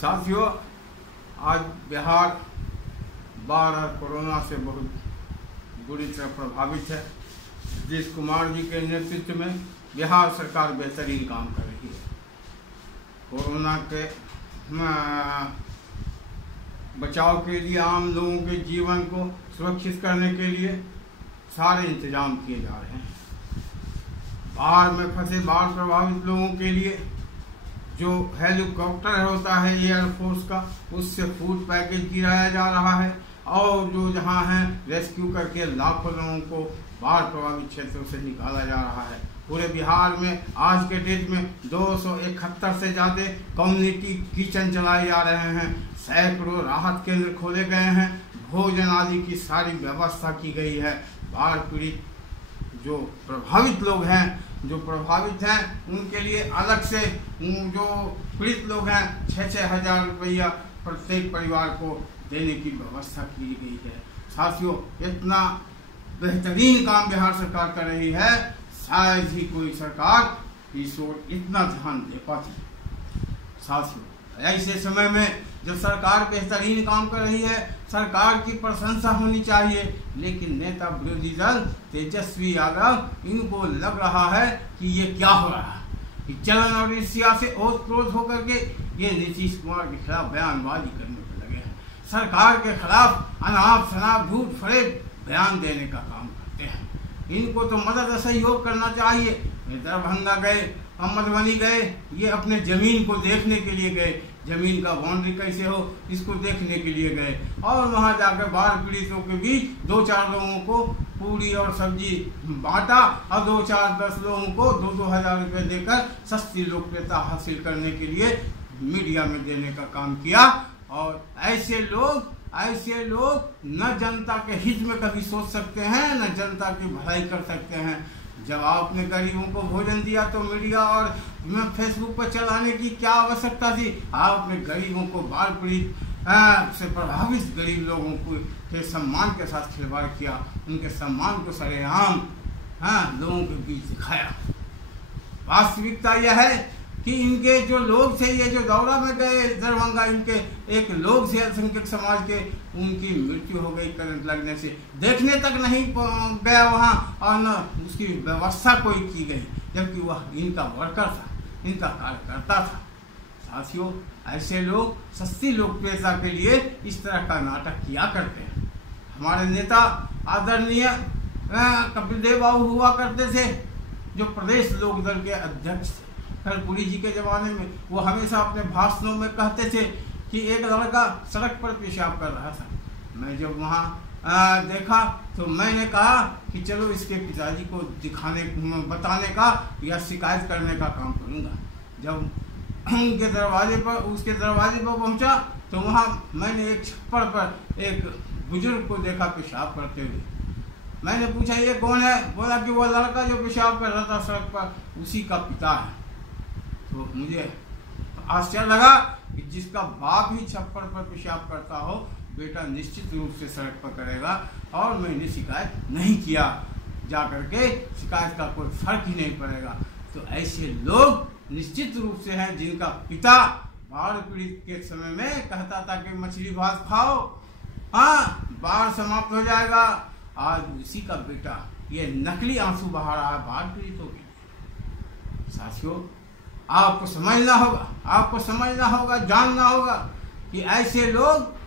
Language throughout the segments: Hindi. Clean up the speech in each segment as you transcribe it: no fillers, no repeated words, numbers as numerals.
साथियों, आज बिहार बाढ़ और कोरोना से बहुत बुरी तरह प्रभावित है। नीतीश कुमार जी के नेतृत्व में बिहार सरकार बेहतरीन काम कर रही है। कोरोना के बचाव के लिए, आम लोगों के जीवन को सुरक्षित करने के लिए सारे इंतजाम किए जा रहे हैं। बाढ़ में फंसे, बाढ़ प्रभावित लोगों के लिए जो हेलीकॉप्टर होता है एयरफोर्स का, उससे फूड पैकेज गिराया जा रहा है और जो जहां है रेस्क्यू करके लाखों लोगों को बाढ़ प्रभावित क्षेत्रों से निकाला जा रहा है। पूरे बिहार में आज के डेट में 271 से ज़्यादा कम्युनिटी किचन चलाए जा रहे हैं। सैकड़ों राहत केंद्र खोले गए हैं। भोजन आदि की सारी व्यवस्था की गई है। बाढ़ पीड़ित जो प्रभावित लोग हैं, उनके लिए अलग से जो पीड़ित लोग हैं 6-6 हजार रुपया प्रत्येक परिवार को देने की व्यवस्था की गई है। साथियों, इतना बेहतरीन काम बिहार सरकार कर रही है, शायद ही कोई सरकार इस ओर इतना ध्यान दे पाती। साथियों, ऐसे समय में जब सरकार बेहतरीन काम कर रही है, सरकार की प्रशंसा होनी चाहिए, लेकिन नेता विरोधी दल तेजस्वी यादव, इनको लग रहा है कि ये क्या हो रहा है, कि चलन और ईर्ष्या से ओत प्रोत होकर के ये नीतीश कुमार के खिलाफ बयानबाजी करने पर लगे हैं। सरकार के खिलाफ अनाप शनाप झूठ फरेब बयान देने का काम करते हैं। इनको तो मदद सहयोग करना चाहिए। दरभंगा गए, मधुबनी गए, ये अपने जमीन को देखने के लिए गए, जमीन का बाउंड्री कैसे हो इसको देखने के लिए गए, और वहां जाकर बाढ़ पीड़ितों के बीच 2-4 लोगों को पूरी और सब्जी बांटा और 2-4-10 लोगों को 2-2 हजार रुपये देकर सस्ती लोकप्रियता हासिल करने के लिए मीडिया में देने का काम किया। और ऐसे लोग न जनता के हित में कभी सोच सकते हैं, न जनता की भलाई कर सकते हैं। जब आपने गरीबों को भोजन दिया तो मीडिया और फेसबुक पर चलाने की क्या आवश्यकता थी? आपने गरीबों को, बाढ़ पीड़ित से प्रभावित गरीब लोगों को के सम्मान के साथ खिलवाड़ किया, उनके सम्मान को सरेआम लोगों के बीच दिखाया। वास्तविकता यह है कि इनके जो लोग थे, ये जो दौरा में गए दरभंगा, इनके एक लोग थे अल्पसंख्यक समाज के, उनकी मृत्यु हो गई करंट लगने से। देखने तक नहीं गया वहाँ और न उसकी व्यवस्था कोई की गई, जबकि वह इनका वर्कर था, इनका कार्यकर्ता था। साथियों, ऐसे लोग सस्ती लोकप्रियता के लिए इस तरह का नाटक किया करते हैं। हमारे नेता आदरणीय कपिल देव बाबू हुआ करते थे, जो प्रदेश लोकदल के अध्यक्ष थे कर्पूरी जी के जमाने में। वो हमेशा अपने भाषणों में कहते थे कि एक लड़का सड़क पर पेशाब कर रहा था। मैं जब वहाँ देखा तो मैंने कहा कि चलो इसके पिताजी को बताने का या शिकायत करने का काम करूँगा। जब उसके दरवाजे पर पहुँचा तो वहाँ मैंने एक छप्पर पर एक बुजुर्ग को देखा पेशाब करते हुए। मैंने पूछा ये कौन है? बोला कि वो लड़का जो पेशाब कर रहा था सड़क पर, उसी का पिता है। तो मुझे आश्चर्य लगा कि जिसका बाप ही छप्पर पर पेशाब करता हो, बेटा निश्चित रूप से सड़क पर करेगा। और मैंने शिकायत नहीं किया, जा करके शिकायत का कोई फर्क ही नहीं पड़ेगा। तो ऐसे लोग निश्चित रूप से हैं जिनका पिता बाढ़ पीड़ित के समय में कहता था कि मछली भात खाओ, बाढ़ समाप्त हो जाएगा। आज उसी का बेटा ये नकली आंसू बहा रहा है बाढ़ पीड़ितों के। साथियों, आपको समझना होगा, जानना होगा कि ऐसे लोग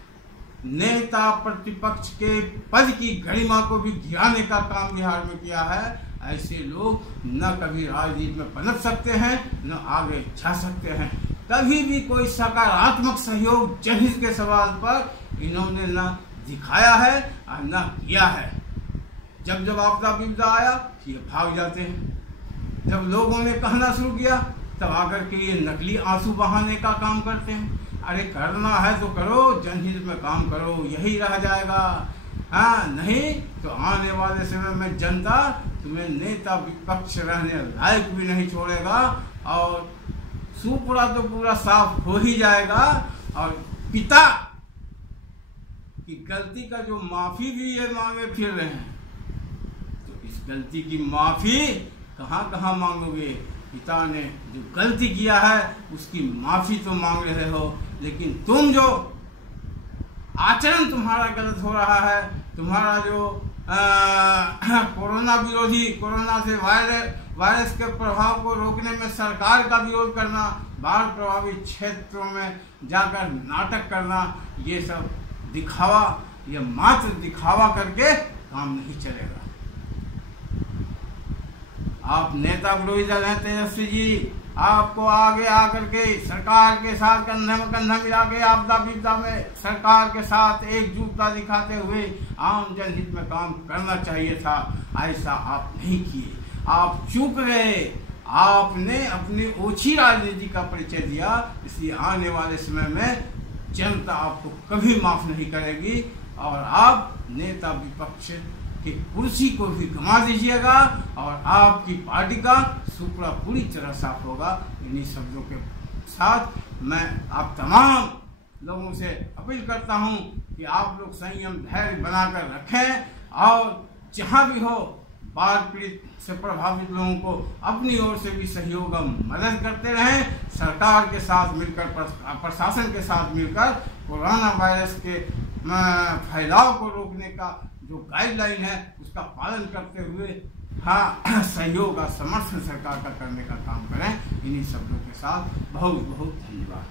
नेता प्रतिपक्ष के पद की गरिमा को भी गिराने का काम बिहार में किया है। ऐसे लोग न कभी राजनीति में पनप सकते हैं, न आगे जा सकते हैं। कभी भी कोई सकारात्मक सहयोग जनहित के सवाल पर इन्होंने न दिखाया है और न किया है। जब आपदा विपदा आया ये भाग जाते हैं। जब लोगों ने कहना शुरू किया तब आकर के ये नकली आंसू बहाने का काम करते हैं। अरे करना है तो करो, जनहित में काम करो, यही रह जाएगा। नहीं तो आने वाले समय में जनता तुम्हें नेता विपक्ष रहने लायक भी नहीं छोड़ेगा और सुपड़ा तो पूरा साफ हो ही जाएगा। और पिता की गलती का जो माफी भी ये मांगे फिर रहे हैं, तो इस गलती की माफी कहाँ मांगोगे? पिता ने जो गलती किया है उसकी माफी तो मांग रहे हो, लेकिन तुम जो आचरण तुम्हारा गलत हो रहा है, तुम्हारा जो कोरोना विरोधी, कोरोना से वायरस के प्रभाव को रोकने में सरकार का विरोध करना, बाढ़ प्रभावित क्षेत्रों में जाकर नाटक करना, ये सब दिखावा, ये मात्र दिखावा करके काम नहीं चलेगा। आप नेता विरोधी दल हैं तेजस्वी जी, आपको आगे आकर के सरकार के साथ कंधे में कंधा मिला के आपदा विपदा में सरकार के साथ एकजुटता दिखाते हुए आम जनहित में काम करना चाहिए था। ऐसा आप नहीं किए, आप चुप रहे, आपने अपनी ओछी राजनीति का परिचय दिया। इसलिए आने वाले समय में जनता आपको कभी माफ नहीं करेगी और आप नेता विपक्ष की कुर्सी को भी गंवा दीजिएगा और आपकी पार्टी का सुपड़ा पूरी तरह साफ होगा। इन्हीं शब्दों के साथ मैं आप तमाम लोगों से अपील करता हूं कि आप लोग संयम धैर्य बनाकर रखें और जहां भी हो बाढ़ पीड़ित से प्रभावित लोगों को अपनी ओर से भी सहयोग मदद करते रहें। सरकार के साथ मिलकर, प्रशासन के साथ मिलकर कोरोना वायरस के फैलाव को रोकने का जो गाइडलाइन है उसका पालन करते हुए सहयोग और समर्थन सरकार का करने का काम करें। इन्हीं शब्दों के साथ बहुत बहुत धन्यवाद।